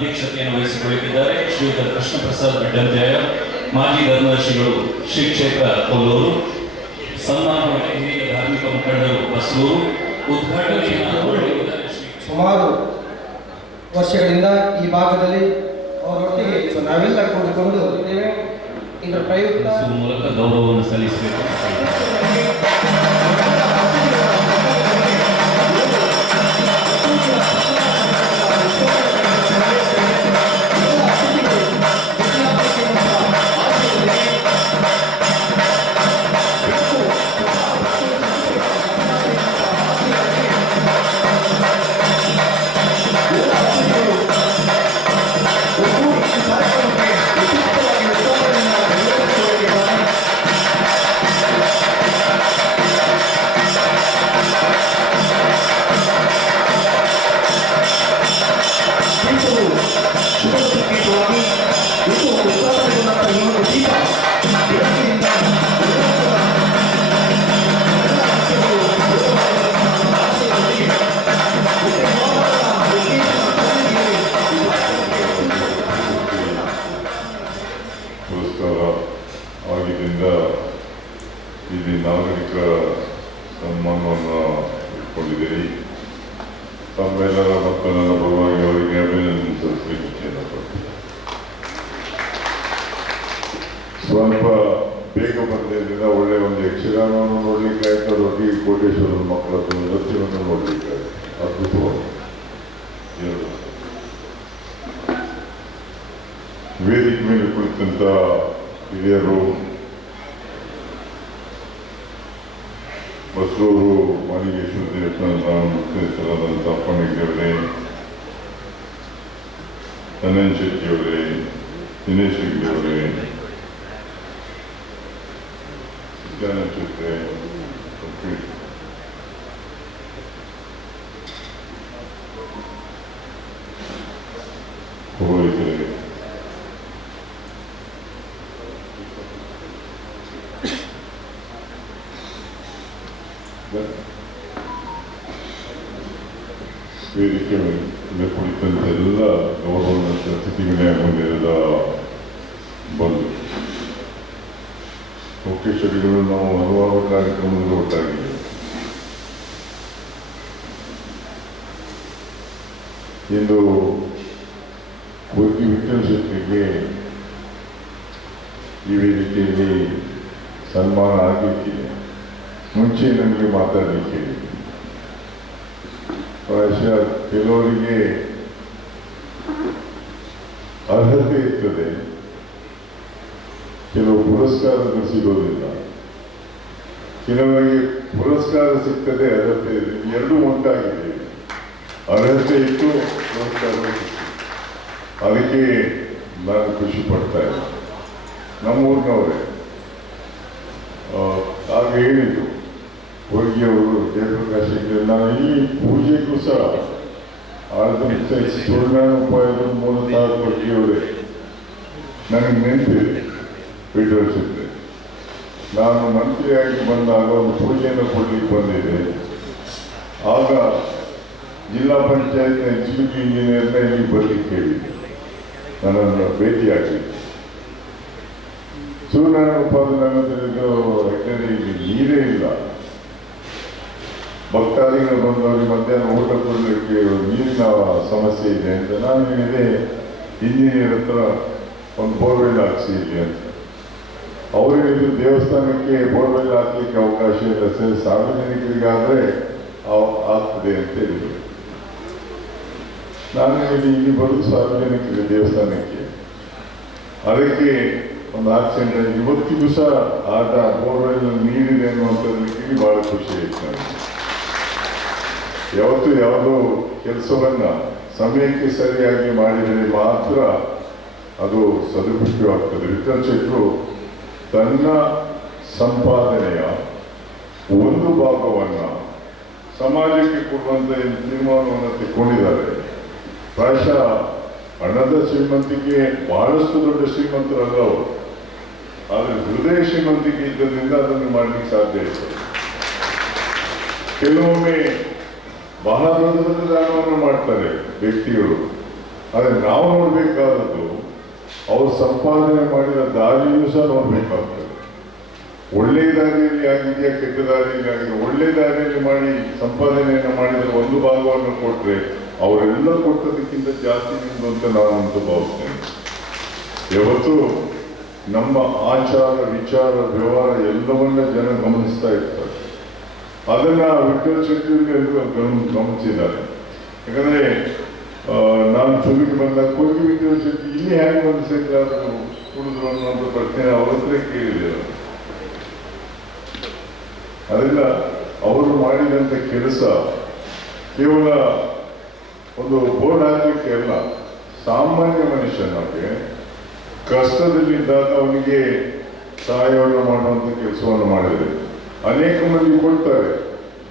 ಅಧ್ಯಕ್ಷತೆಯನ್ನು ವಹಿಸಿಕೊಳ್ಳುತ್ತಿದ್ದಾರೆ ಶ್ರೀಯುತ ಕೃಷ್ಣ ಪ್ರಸಾದ್ ಗಡ್ಡಂಜಯ, ಮಾಜಿ ಧರ್ಮದರ್ಶಿಗಳು ಶ್ರೀ ಕ್ಷೇತ್ರ ಕೊಲ್ಲೂರು, ಸನ್ಮಾನ ಹಿರಿಯ ಧಾರ್ಮಿಕ ಮುಖಂಡರು ಬಸೂರು. ಉದ್ಘಾಟನೆಯನ್ನು ಸುಮಾರು ವರ್ಷಗಳಿಂದ ಈ ಭಾಗದಲ್ಲಿ ಅವರೊಟ್ಟಿಗೆ ನಾವೆಲ್ಲ ಕೂಡಿಕೊಂಡು ಇದ್ದೇವೆ. ಇದರ ಪ್ರಯುಕ್ತ ಮೂಲಕ ಗೌರವವನ್ನು ಸಲ್ಲಿಸಬೇಕು. ಇಲ್ಲಿ ನಾಗರಿಕ ಸನ್ಮಾನವನ್ನು ಇಟ್ಕೊಂಡಿದ್ದೀರಿ. ತಮ್ಮೆಲ್ಲರ ಮತ್ತು ನನ್ನ ಪರವಾಗಿ ಅವರಿಗೆ ಅಭಿನಂದನೆ ಸಲ್ಲಿಸಲಿಕ್ಕೆ ಸ್ವಲ್ಪ ಬೇಗ ಬಂದಿದ್ದರಿಂದ ಒಳ್ಳೆ ಒಂದು ಯಕ್ಷಗಾನವನ್ನು ನೋಡ್ಲಿಕ್ಕಾಯ್ತು, ಅದರೊಟ್ಟಿಗೆ ಕೋಟೇಶ್ವರದ ಮಕ್ಕಳದ್ದು ನೃತ್ಯವನ್ನು ನೋಡ್ಲಿಕ್ಕಾಯ್ತು. ಅದ್ಭುತವಾಗಿ ವೇದಿಕೆ ಮೇಲೆ ಕುಳಿತಂತ ಹಿರಿಯರು, ಬಸೂರು ಮಾಲಿಂಗೇಶ್ವರ ದೇವಸ್ಥಾನದ ಮುಖ್ಯಸ್ಥರಾದಂಥ ಅಪ್ಪಣಿಗೆಯವರೇ, ಧನಂಜಯ ಶೆಟ್ಟಿಯವರೇ, ದಿನೇಶ್ ಹೆಗ್ಡೆಯವರೇ, ಚಿತ್ರೆ ಪುರೋಹಿತರೇ, ವೇದಿಕೆ ಮೇಲೆ ಕುಳಿತಂತೆ ಎಲ್ಲ ಗೌರವ ಸ್ಥಿತಿಗಣೆ ಹೊಂದಿರದ ಬಂದು ಮುಖ್ಯಸ್ಥರಿಗಳು ನಾವು ಹಲವಾರು ಕಾರ್ಯಕ್ರಮದಲ್ಲಿ ಒಟ್ಟಾಗಿದ್ದೇವೆ. ಇಂದು ಗೋಗಿ ವಿಠಲ್ ಶೆಟ್ಟಿಗೆ ಈ ವೇದಿಕೆಯಲ್ಲಿ ಸನ್ಮಾನ ಆಗಲಿಕ್ಕಿದೆ. ಮುಂಚೆ ನನಗೆ ಮಾತಾಡಲಿಕ್ಕೆ ಪ್ರಾಯಶಃ ಕೆಲವರಿಗೆ ಅರ್ಹತೆ ಇರ್ತದೆ, ಕೆಲವು ಪುರಸ್ಕಾರಗಳು ಸಿಗೋದಿಲ್ಲ. ಕೆಲವರಿಗೆ ಪುರಸ್ಕಾರ ಸಿಗ್ತದೆ, ಅರ್ಹತೆ ಇದೆ, ಎರಡೂ ಉಂಟಾಗಿದೆ. ಅರ್ಹತೆ ಇತ್ತು, ಪುರಸ್ಕಾರ ಸಿಕ್ತು. ಅದಕ್ಕೆ ನಾನು ಖುಷಿ ಪಡ್ತಾ ಇದ್ದೆ. ನಮ್ಮೂರಿನವರೇ ಆಗ ಹೇಳಿದ್ರು ಹೋಗಿಯವರು ಜಯಪ್ರಕಾಶ್ ನಾನು ಈ ಪೂಜೆಗೂ ಸಹ ಸುವರ್ಣೋಪಾಯದ ಮೂಲತಃ ಕೊಟ್ಟಿಯವರೇ ನನಗೆ ನೆನಪಿದೆ. ಬಿಟ್ಟು ನಾನು ಮಂತ್ರಿಯಾಗಿ ಬಂದಾಗ ಒಂದು ಪೂಜೆಯನ್ನು ಕೊಡ್ಲಿಕ್ಕೆ ಬಂದಿದ್ದೆ. ಆಗ ಜಿಲ್ಲಾ ಪಂಚಾಯತ್ನ ಎಕ್ಸಿಕ್ಯೂಟಿವ್ ಇಂಜಿನಿಯರ್ನ ಇಲ್ಲಿ ಬರ್ಲಿಕ್ಕೆ ಹೇಳಿದ್ದೆ, ನನ್ನನ್ನು ಭೇಟಿಯಾಗಿ. ಸೂರ್ಯನಾರಾಯಣ ಉಪಾಧ್ಯಾಯರು ಯಾಕಂದರೆ ಇಲ್ಲಿ ನೀರೇ ಇಲ್ಲ, ಭಕ್ತಾದಿಗಳು ಬಂದವರಿಗೆ ಮಧ್ಯಾಹ್ನ ಊಟ ಕೊಡಲಿಕ್ಕೆ ನೀರಿನ ಸಮಸ್ಯೆ ಇದೆ ಅಂತ ನಾನು ಹೇಳಿದೆ, ಇಂಜಿನಿಯರ್ ಹತ್ರ ಒಂದು ಬೋರ್ವೆಲ್ ಹಾಕ್ಸಿ ಇಲ್ಲಿ ಅಂತ. ಅವರು ಹೇಳಿದ್ರು ದೇವಸ್ಥಾನಕ್ಕೆ ಬೋರ್ವೆಲ್ ಹಾಕ್ಲಿಕ್ಕೆ ಅವಕಾಶ ಇಲ್ಲ ಸರ್, ಸಾರ್ವಜನಿಕರಿಗಾದರೆ ಆಗ್ತದೆ ಅಂತ ಹೇಳಿದರು. ನಾನು ಹೇಳಿ ಇಲ್ಲಿ ಬರೋದು ಸಾರ್ವಜನಿಕರಿಗೆ ದೇವಸ್ಥಾನಕ್ಕೆ, ಅದಕ್ಕೆ ಒಂದು ಆಕ್ಸಿಡೆಂಟ್ ಆಗಿ ಇವತ್ತಿಗೂ ಸಹ ಆಟ ಬೋರ್ವೆಲ್ ನೀರಿದೆ ಅನ್ನುವಂಥದ್ದಕ್ಕೆ ಭಾಳ ಖುಷಿ ಆಯ್ತು ನನಗೆ. ಯಾವತ್ತೂ ಯಾವುದೋ ಕೆಲಸವನ್ನ ಸಮಯಕ್ಕೆ ಸರಿಯಾಗಿ ಮಾಡಿದರೆ ಮಾತ್ರ ಅದು ಸದುಪಯೋಗ ಆಗ್ತದೆ. ವಿಠಲ್ ಶೆಟ್ಟರು ತನ್ನ ಸಂಪಾದನೆಯ ಒಂದು ಭಾಗವನ್ನು ಸಮಾಜಕ್ಕೆ ಕೊಡುವಂಥ ತೀರ್ಮಾನವನ್ನು ತೆಕ್ಕೊಂಡಿದ್ದಾರೆ. ಪ್ರಾಯಶಃ ಹಣದ ಶ್ರೀಮಂತಿಕೆ ಬಹಳಷ್ಟು ದೊಡ್ಡ ಶ್ರೀಮಂತರಲ್ಲ ಅವರು, ಆದರೆ ಹೃದಯ ಶ್ರೀಮಂತಿಕೆ ಇದ್ದರಿಂದ ಅದನ್ನು ಮಾಡಲಿಕ್ಕೆ ಸಾಧ್ಯ ಇದೆ. ಕೆಲವೊಮ್ಮೆ ಬಹಳ ದೊಡ್ಡ ದೊಡ್ಡ ದಾನವನ್ನು ಮಾಡ್ತಾರೆ ವ್ಯಕ್ತಿಗಳು, ಆದರೆ ನಾವು ನೋಡಬೇಕಾದದ್ದು ಅವರು ಸಂಪಾದನೆ ಮಾಡಿದ ದಾರಿಯೂ ಸಹ ನೋಡಬೇಕಾಗ್ತದೆ. ಒಳ್ಳೆಯ ದಾರಿಯಲ್ಲಿ ಆಗಿದೆಯಾ ಕೆಟ್ಟ ದಾರಿಯಲ್ಲಿ ಆಗಿದೆ. ಒಳ್ಳೆ ದಾರಿಯಲ್ಲಿ ಮಾಡಿ ಸಂಪಾದನೆಯನ್ನು ಮಾಡಿದರೆ ಒಂದು ಭಾಗವನ್ನು ಕೊಟ್ಟರೆ ಅವರೆಲ್ಲ ಕೊಟ್ಟದಕ್ಕಿಂತ ಜಾಸ್ತಿ ನಿಂದು ಅಂತ ನಾನಂತೂ ಭಾವಿಸ್ತೇನೆ. ಯಾವತ್ತು ನಮ್ಮ ಆಚಾರ ವಿಚಾರ ವ್ಯವಹಾರ ಎಲ್ಲವನ್ನ ಜನ ಗಮನಿಸ್ತಾ ಇರ್ತಾರೆ. ಅದನ್ನ ವಿಠಲ್ ಶೆಟ್ಟಿಯವರು ಗಮನಿಸಿದ್ದಾರೆ. ಯಾಕಂದ್ರೆ ನಾನು ಚುರುಕಿ ಬಂದಾಗ ಕೊಗಿ ವಿಠಲ್ ಶೆಟ್ಟಿ ಇಲ್ಲಿ ಹೇಗೆ ಒಂದು ಸೇರಿದ್ರು ಕುಡಿದ್ರು ಅನ್ನೋ ಪ್ರಶ್ನೆ ಅವ್ರ ಹತ್ರ ಕೇಳಿದೆ. ಅದರಿಂದ ಅವರು ಮಾಡಿದಂಥ ಕೆಲಸ ಕೇವಲ ಒಂದು ಬೋರ್ಡ್ ಹಾಕಲಿಕ್ಕೆ ಅಲ್ಲ, ಸಾಮಾನ್ಯ ಮನುಷ್ಯನಿಗೆ ಕಷ್ಟದಲ್ಲಿದ್ದಾಗ ಅವನಿಗೆ ಸಹಾಯವನ್ನು ಮಾಡುವಂಥ ಕೆಲಸವನ್ನು ಮಾಡಿದರೆ ಅನೇಕ ಮಂದಿ ಕೊಡ್ತಾರೆ.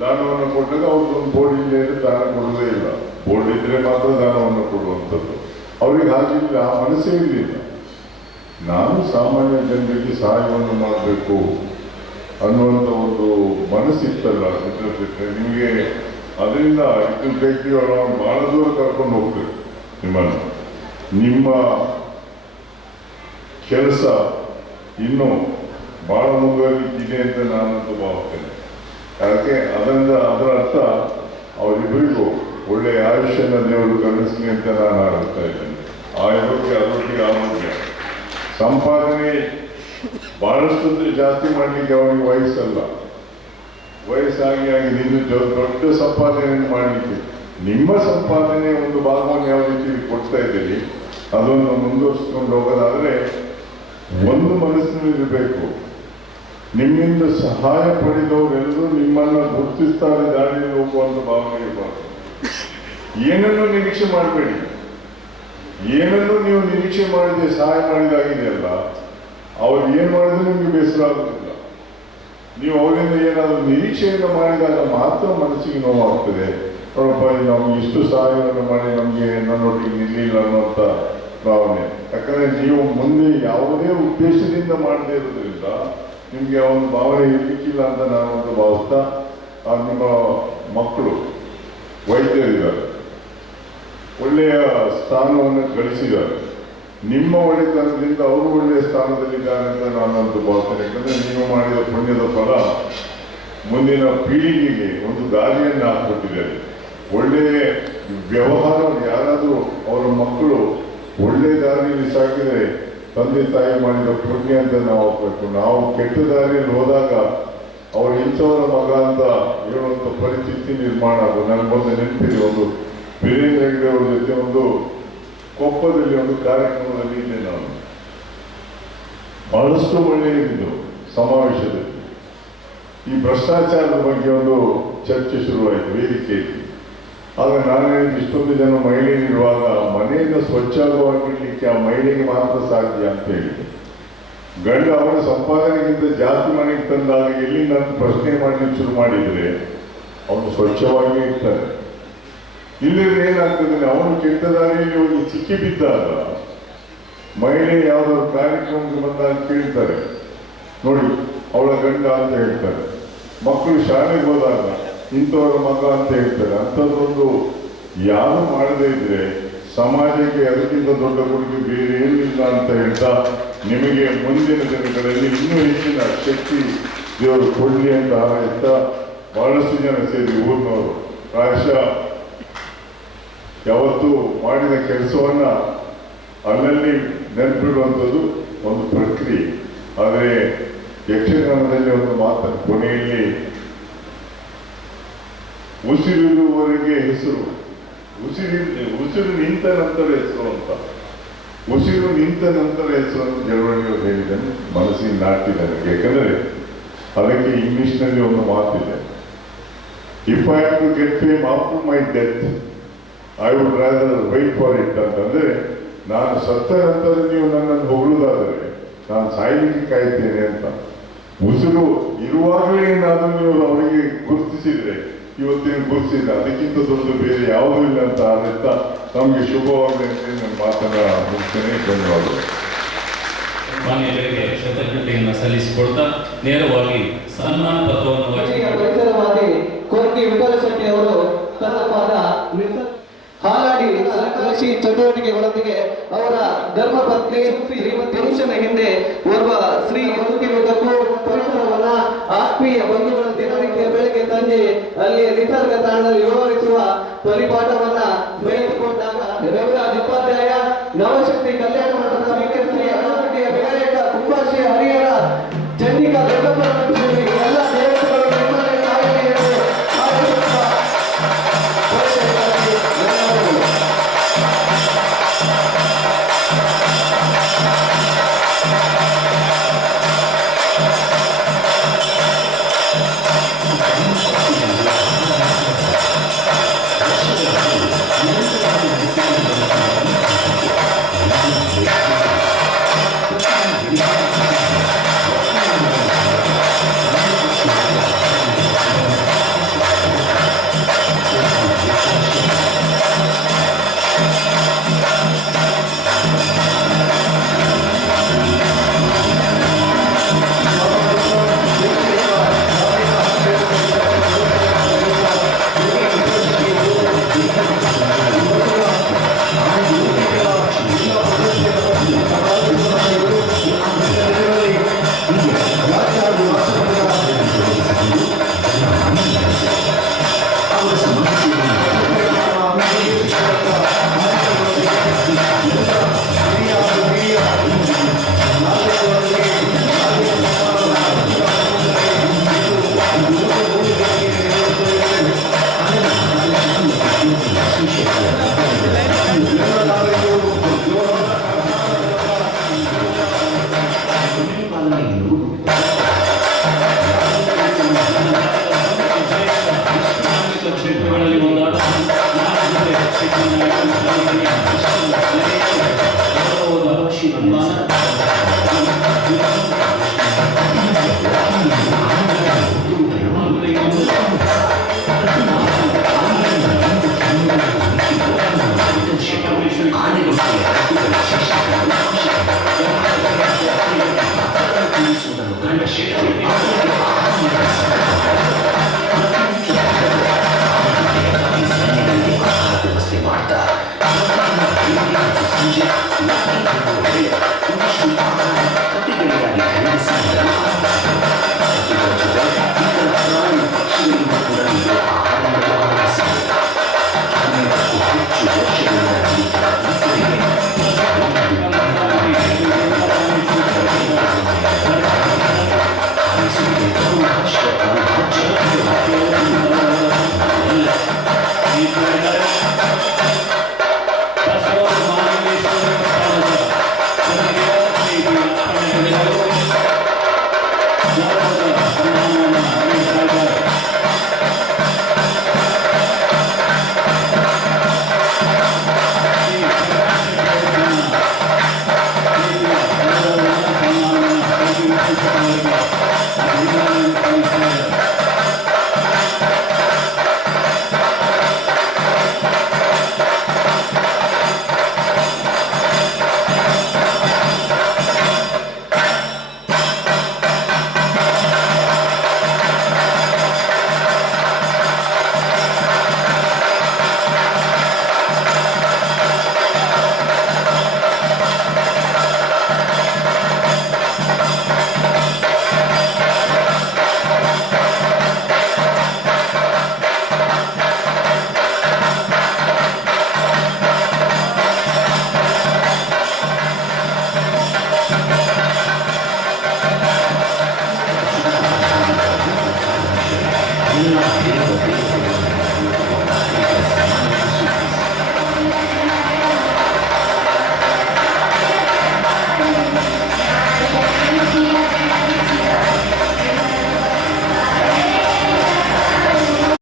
ದಾನವನ್ನು ಕೊಟ್ಟಾಗ ಅವ್ರದ್ದೊಂದು ಬೋರ್ಡ್ ಇಲ್ಲೇ ದಾನ ಕೊಡೋದೇ ಇಲ್ಲ, ಬೋರ್ಡ್ ಇದ್ರೆ ಮಾತ್ರ ದಾನವನ್ನು ಕೊಡುವಂಥದ್ದು. ಅವ್ರಿಗೆ ಹಾಗಿಲ್ಲ, ಆ ಮನಸ್ಸೇ ಇರಲಿಲ್ಲ. ನಾನು ಸಾಮಾನ್ಯ ಜನರಿಗೆ ಸಹಾಯವನ್ನು ಮಾಡಬೇಕು ಅನ್ನುವಂಥ ಒಂದು ಮನಸ್ಸಿತ್ತಲ್ಲ ನಿಮಗೆ. ಅದರಿಂದ ಇದು ವ್ಯಕ್ತಿಗಳು ಬಹಳ ದೂರ ಕರ್ಕೊಂಡು ಹೋಗ್ತಾರೆ ನಿಮ್ಮನ್ನು. ನಿಮ್ಮ ಕೆಲಸ ಇನ್ನೂ ಬಹಳ ಮುಂದುವರಿಲಿಕ್ಕಿದೆ ಅಂತ ನಾನಂತೂ ಭಾವಿಸ್ತೇನೆ. ಅದಕ್ಕೆ ಅದರ ಅರ್ಥ ಅವರಿಬ್ಬರಿಗೂ ಒಳ್ಳೆಯ ಆಯುಷ್ಯನ ದೇವರು ಕರುಣಿಸಲಿ ಅಂತ ನಾನು ಆಡುತ್ತಾ ಇದ್ದೇನೆ. ಆರೋಗ್ಯ ಆರೋಗ್ಯ ಸಂಪಾದನೆ ಬಹಳಷ್ಟು ಜಾಸ್ತಿ ಮಾಡಲಿಕ್ಕೆ ಅವನಿಗೆ ವಯಸ್ಸಲ್ಲ, ವಯಸ್ಸಾಗಿ ನಿನ್ನ ದೊಡ್ಡ ಸಂಪಾದನೆಯನ್ನು ಮಾಡಲಿಕ್ಕೆ ನಿಮ್ಮ ಸಂಪಾದನೆ ಒಂದು ಭಾಗವನ್ನು ಯಾವ ರೀತಿ ಕೊಡ್ತಾ ಇದ್ದೀರಿ ಅದನ್ನು ಮುಂದುವರಿಸ್ಕೊಂಡು ಹೋಗೋದಾದರೆ ಒಂದು ಮನಸ್ಸಿನಲ್ಲಿರಬೇಕು. ನಿಮ್ಮಿಂದ ಸಹಾಯ ಪಡೆದವರೆಲ್ಲರೂ ನಿಮ್ಮನ್ನು ಗುರುತಿಸ್ತಾರೆ ದಾರಿಯಲ್ಲಿ ಹೋಗುವಂಥ ಭಾವನೆ ಇರಬಾರ್ದು. ಏನನ್ನು ನಿರೀಕ್ಷೆ ಮಾಡಬೇಡಿ. ಏನನ್ನು ನೀವು ನಿರೀಕ್ಷೆ ಮಾಡಿದೆ ಸಹಾಯ ಮಾಡಿದಾಗಿದೆಯಲ್ಲ, ಅವ್ರು ಏನು ಮಾಡಿದ್ರು ನಿಮಗೆ ಬೇಸರ ಆಗುತ್ತಿಲ್ಲ. ನೀವು ಅವರಿಂದ ಏನಾದರೂ ನಿರೀಕ್ಷೆಯನ್ನು ಮಾಡಿದಾಗ ಮಾತ್ರ ಮನಸ್ಸಿಗೆ ನೋವಾಗ್ತದೆ. ನೋಡಪ್ಪ ನಮ್ಗೆ ಇಷ್ಟು ಸಹಾಯವನ್ನು ಮಾಡಿ ನಮಗೆ ನನ್ನೊಟ್ಟಿಗೆ ನಿಲ್ಲಿಲ್ಲ ಅನ್ನುವಂಥ ಭಾವನೆ. ಯಾಕಂದರೆ ನೀವು ಮುಂದೆ ಯಾವುದೇ ಉದ್ದೇಶದಿಂದ ಮಾಡದೇ ಇರೋದ್ರಿಂದ ನಿಮಗೆ ಒಂದು ಭಾವನೆ ಇರಲಿಕ್ಕಿಲ್ಲ ಅಂತ ನಾನೊಂದು ಭಾವಿಸ್ತಾ, ನಿಮ್ಮ ಮಕ್ಕಳು ವೈದ್ಯರಿದ್ದಾರೆ, ಒಳ್ಳೆಯ ಸ್ಥಾನವನ್ನು ಗಳಿಸಿದ್ದಾರೆ. ನಿಮ್ಮ ಒಳ್ಳೆತನದಿಂದ ಅವರು ಒಳ್ಳೆಯ ಸ್ಥಾನದಲ್ಲಿದ್ದಾರೆ ಅಂತ ನಾನಂತೂ ಭಾವಿಸ್ತೇನೆ. ಯಾಕಂದರೆ ನೀವು ಮಾಡಿದ ಪುಣ್ಯದ ಫಲ ಮುಂದಿನ ಪೀಳಿಗೆಗೆ ಒಂದು ದಾರಿಯನ್ನು ಹಾಕ್ಬಿಟ್ಟಿದ್ದಾರೆ. ಒಳ್ಳೆಯ ವ್ಯವಹಾರ ಯಾರಾದರೂ ಅವರ ಮಕ್ಕಳು ಒಳ್ಳೆಯ ದಾರಿಯಲ್ಲಿ ಸಾಕಿದರೆ ತಂದೆ ತಾಯಿ ಮಾಡಿದ ಪುಣ್ಯ ಅಂತ ನಾವು ಹೋಗ್ಬೇಕು. ನಾವು ಕೆಟ್ಟ ದಾರಿಯಲ್ಲಿ ಹೋದಾಗ ಅವ್ರು ಇಂಥವರ ಮಗ ಅಂತ ಹೇಳುವಂಥ ಪರಿಸ್ಥಿತಿ ನಿರ್ಮಾಣ ಆಗೋದು. ನನಗೊಂದು ನೆನಪಿದೆ, ಒಂದು ವೀರೇಂದ್ರ ಹೆಗ್ಡೆ ಅವ್ರ ಜೊತೆ ಒಂದು ಕೊಪ್ಪದಲ್ಲಿ ಒಂದು ಕಾರ್ಯಕ್ರಮದಲ್ಲಿ ಇದ್ದೆ ನಾನು. ಬಹಳಷ್ಟು ಒಳ್ಳೆಯದಿದ್ದು ಸಮಾವೇಶದಲ್ಲಿ ಈ ಭ್ರಷ್ಟಾಚಾರದ ಬಗ್ಗೆ ಒಂದು ಚರ್ಚೆ ಶುರುವಾಯಿತು ವೇದಿಕೆಯಲ್ಲಿ. ಆಗ ನಾನು ಹೇಳಿದ ಇಷ್ಟೊಂದು ಜನ ಮಹಿಳೆಯರಿರುವಾಗ ಮನೆಯಿಂದ ಸ್ವಚ್ಛವಾಗಿರಲಿಕ್ಕೆ ಆ ಮಹಿಳೆಗೆ ಮಾತ್ರ ಸಾಧ್ಯ ಅಂತ ಹೇಳಿದೆ. ಗಂಡ ಅವನ ಸಂಪಾದನೆಗಿಂತ ಜಾಸ್ತಿ ಮನೆಗೆ ತಂದಾಗ ಎಲ್ಲಿಂದ ಅಂತ ಪ್ರಶ್ನೆ ಮಾಡಲಿಕ್ಕೆ ಶುರು ಮಾಡಿದರೆ ಅವನು ಸ್ವಚ್ಛವಾಗಿ ಇರ್ತಾನೆ. ಇಲ್ಲದ್ರೆ ಏನಾಗ್ತದೆ, ಅವನು ಕೆಟ್ಟ ದಾರಿಯಲ್ಲಿ ಹೋಗಿ ಸಿಕ್ಕಿ ಬಿದ್ದಾಗ ಮಹಿಳೆ ಯಾವುದಾದ್ರು ಕಾರ್ಯಕ್ರಮಕ್ಕೆ ಬಂದಾಗ ಕೇಳ್ತಾರೆ, ನೋಡಿ ಅವಳ ಗಂಡ ಅಂತ ಹೇಳ್ತಾರೆ. ಮಕ್ಕಳು ಶಾಲೆಗೆ ಹೋದಾಗ ಇಂಥವರ ಮಗ ಅಂತ ಹೇಳ್ತಾರೆ. ಅಂಥದ್ದೊಂದು ಯಾರು ಮಾಡದೇ ಇದ್ರೆ ಸಮಾಜಕ್ಕೆ ಅದಕ್ಕಿಂತ ದೊಡ್ಡ ಕೊಡುಗೆ ಬೇರೆ ಏನಿಲ್ಲ ಅಂತ ಹೇಳ್ತಾ, ನಿಮಗೆ ಮುಂದಿನ ದಿನಗಳಲ್ಲಿ ಇನ್ನೂ ಹೆಚ್ಚಿನ ಶಕ್ತಿ ದೇವರು ಕೊಡಲಿ ಅಂತ ಹಾರೈಸ್ತಾ, ಬಹಳಷ್ಟು ಜನ ಸೇರಿ ಊರಿನವರು ಪ್ರಾಯಶಃ ಯಾವತ್ತು ಮಾಡಿದ ಕೆಲಸವನ್ನ ಅಲ್ಲಲ್ಲಿ ನೆನಪಿಡುವಂಥದ್ದು ಒಂದು ಪ್ರಕ್ರಿಯೆ. ಆದರೆ ಯಕ್ಷಗಾನದಲ್ಲಿ ಒಂದು ಮಾತು ಕೊನೆಯಲ್ಲಿ ಉಸಿರಿರುವವರೆಗೆ ಹೆಸರು, ಉಸಿರು ನಿಂತ ನಂತರ ಹೆಸರು ಅಂತ. ಉಸಿರು ನಿಂತ ನಂತರ ಹೆಸರು ಅಂತ ಜರವಣಿಯವರು ಹೇಳಿದ್ದಾನೆ, ಮನಸ್ಸಿನ ನಾಟಿದ್ದಾನೆ. ಯಾಕಂದರೆ ಅದಕ್ಕೆ ಇಂಗ್ಲಿಷ್ನಲ್ಲಿ ಒಂದು ಮಾತಿದೆ, if I have to get fame after my death I would rather wait for it ಅಂತಂದರೆ, ನಾನು ಸತ್ತ ನಂತರ ನೀವು ನನ್ನನ್ನು ಹೊಗಳುವುದಾದರೆ ನಾನು ಸಾಯಲಿಕ್ಕೆ ಕಾಯ್ತೇನೆ ಅಂತ. ಉಸಿರು ಇರುವಾಗಲೇ ಏನಾದರೂ ನೀವು ಅವರಿಗೆ ಗುರುತಿಸಿದ್ರೆ ಇವತ್ತಿನ ಗುರುತಿಸಿದ್ರೆ ಅದಕ್ಕಿಂತ ದೊಡ್ಡ ಬೇರೆ ಯಾವುದೂ ಇಲ್ಲ ಅಂತ ಆಡುತ್ತಾ ನಮಗೆ ಶುಭವಾಗಲಿ ಅಂತ ನನ್ನ ಮಾತನ್ನ ಮುಗಿಸ್ತೇನೆ. ಧನ್ಯವಾದಗಳು. ಮಾನ್ಯರಿಗೆ ಕೃತಜ್ಞತೆಯನ್ನು ಸಲ್ಲಿಸಿಕೊಡ್ತಾ ನೇರವಾಗಿ ಸನ್ಮಾನ ಪತ್ರವನ್ನು ಪರಿಸರವಾದಿ ಕೋರ್ಕಿ ವಿಠಲಶೆಟ್ಟಿ ಅವರು ತನ್ನಪಾದ ಹಾಲಾಡಿ ಕೃಷಿ ಚಟುವಟಿಕೆಗಳೊಂದಿಗೆ ಅವರ ಧರ್ಮಪತ್ನಿ ಶ್ರೀಮತಿ ಪುರುಷನ ಹಿಂದೆ ಓರ್ವ ಶ್ರೀ ಬದುಕಿರುವುದಕ್ಕೂ ಪರಿಸರವನ್ನ ಆತ್ಮೀಯ ಬಂಧುಗಳ ದಿನನಿತ್ಯ ಬೆಳಗ್ಗೆ ಸಂಜೆ ಅಲ್ಲಿ ನಿಸರ್ಗ ತಾಣದಲ್ಲಿ ವ್ಯವಹರಿಸುವ ಪರಿಪಾಠವನ್ನ